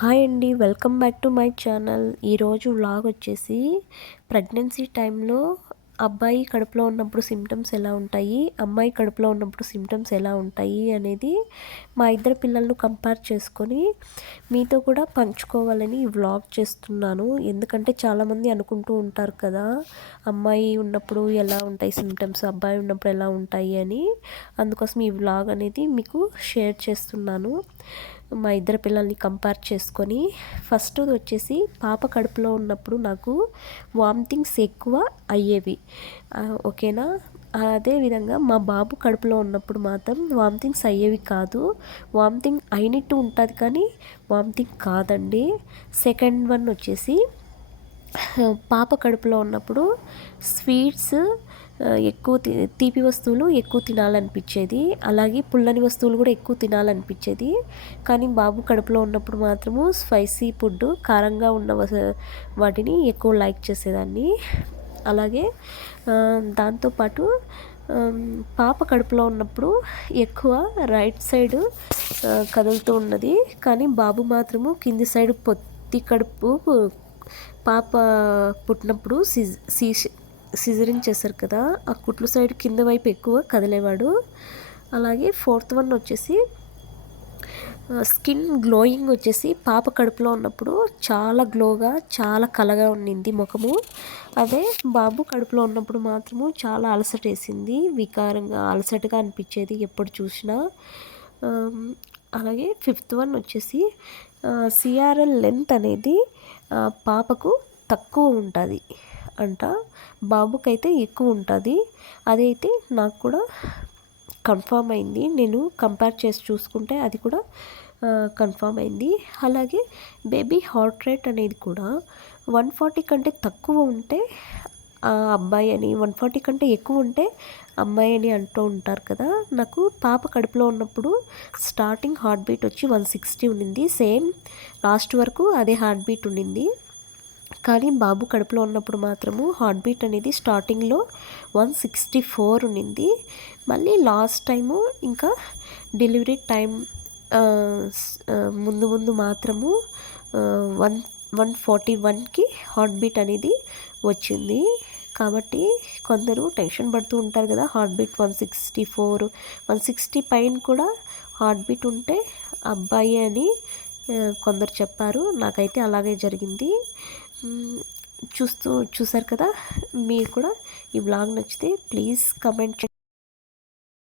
Hi అండి, welcome back to my channel. ఈరోజు vlog వచ్చేసి ప్రెగ్నెన్సీ టైంలో అబ్బాయి కడుపులో ఉన్నప్పుడు సిమ్టమ్స్ ఎలా ఉంటాయి, అమ్మాయి కడుపులో ఉన్నప్పుడు సిమ్టమ్స్ ఎలా ఉంటాయి అనేది మా ఇద్దరు పిల్లలను కంపేర్ చేసుకొని మీతో కూడా పంచుకోవాలని ఈ వ్లాగ్ చేస్తున్నాను. ఎందుకంటే చాలామంది అనుకుంటూ ఉంటారు కదా, అమ్మాయి ఉన్నప్పుడు ఎలా ఉంటాయి సిమ్టమ్స్, అబ్బాయి ఉన్నప్పుడు ఎలా ఉంటాయి అని. అందుకోసం ఈ వ్లాగ్ అనేది మీకు షేర్ చేస్తున్నాను మా ఇద్దరు పిల్లల్ని కంపేర్ చేసుకొని. ఫస్ట్ వచ్చేసి పాప కడుపులో ఉన్నప్పుడు నాకు వామిటింగ్స్ ఎక్కువ అయ్యేవి, ఓకేనా. అదేవిధంగా మా బాబు కడుపులో ఉన్నప్పుడు మాత్రం వామిటింగ్స్ అయ్యేవి కాదు. వామిటింగ్ అయినట్టు ఉంటుంది కానీ వామిటింగ్ కాదండి. సెకండ్ వన్ వచ్చేసి పాప కడుపులో ఉన్నప్పుడు స్వీట్స్ ఎక్కువ తీపి వస్తువులు ఎక్కువ తినాలనిపించేది, అలాగే పుల్లని వస్తువులు కూడా ఎక్కువ తినాలనిపించేది. కానీ బాబు కడుపులో ఉన్నప్పుడు మాత్రము స్పైసీ ఫుడ్, కారంగా ఉన్న వాటిని ఎక్కువ లైక్ చేసేదాన్ని. అలాగే దాంతోపాటు పాప కడుపులో ఉన్నప్పుడు ఎక్కువ రైట్ సైడ్ కదులుతూ ఉన్నది, కానీ బాబు మాత్రము కింది సైడ్ పొత్తి కడుపు. పాప పుట్టినప్పుడు సిజరిన్ చేశారు కదా, ఆ కుట్లు సైడ్ కింద వైపు ఎక్కువ కదిలేవాడు. అలాగే ఫోర్త్ వన్ వచ్చేసి స్కిన్ గ్లోయింగ్ వచ్చేసి పాప కడుపులో ఉన్నప్పుడు చాలా గ్లోగా, చాలా కలగా ఉండింది ముఖము. అదే బాబు కడుపులో ఉన్నప్పుడు మాత్రము చాలా అలసటేసింది, వికారంగా అలసటగా అనిపించేది ఎప్పుడు చూసినా. అలాగే ఫిఫ్త్ వన్ వచ్చేసి సిఆర్ఎల్ లెంత్ అనేది పాపకు తక్కువ ఉంటుంది అంట, బాబుకైతే ఎక్కువ ఉంటుంది. అదైతే నాకు కూడా కన్ఫామ్ అయింది, నేను కంపేర్ చేసి చూసుకుంటే అది కూడా కన్ఫామ్ అయింది. అలాగే బేబీ హార్ట్ రేట్ అనేది కూడా 140 కంటే తక్కువ ఉంటే అబ్బాయి అని, 140 కంటే ఎక్కువ ఉంటే అమ్మాయి అని అంటూ ఉంటారు కదా. నాకు పాప కడుపులో ఉన్నప్పుడు స్టార్టింగ్ హార్ట్ బీట్ వచ్చి 160 ఉండింది, సేమ్ లాస్ట్ వరకు అదే హార్ట్ బీట్ ఉండింది. కానీ బాబు కడుపులో ఉన్నప్పుడు మాత్రము హార్ట్ బీట్ అనేది స్టార్టింగ్లో 164 ఉండింది. మళ్ళీ లాస్ట్ టైము ఇంకా డెలివరీ టైం ముందు మాత్రము 141కి హార్ట్ బీట్ అనేది వచ్చింది. కాబట్టి కొందరు టెన్షన్ పడుతూ ఉంటారు కదా, హార్ట్ బీట్ 164, 160 పైన కూడా హార్ట్ బీట్ ఉంటే అబ్బాయి అని కొందరు చెప్పారు. నాకైతే అలాగే జరిగింది. చూసారు కదా, మీరు కూడా ఈ వ్లాగ్ నచ్చితే ప్లీజ్ కమెంట్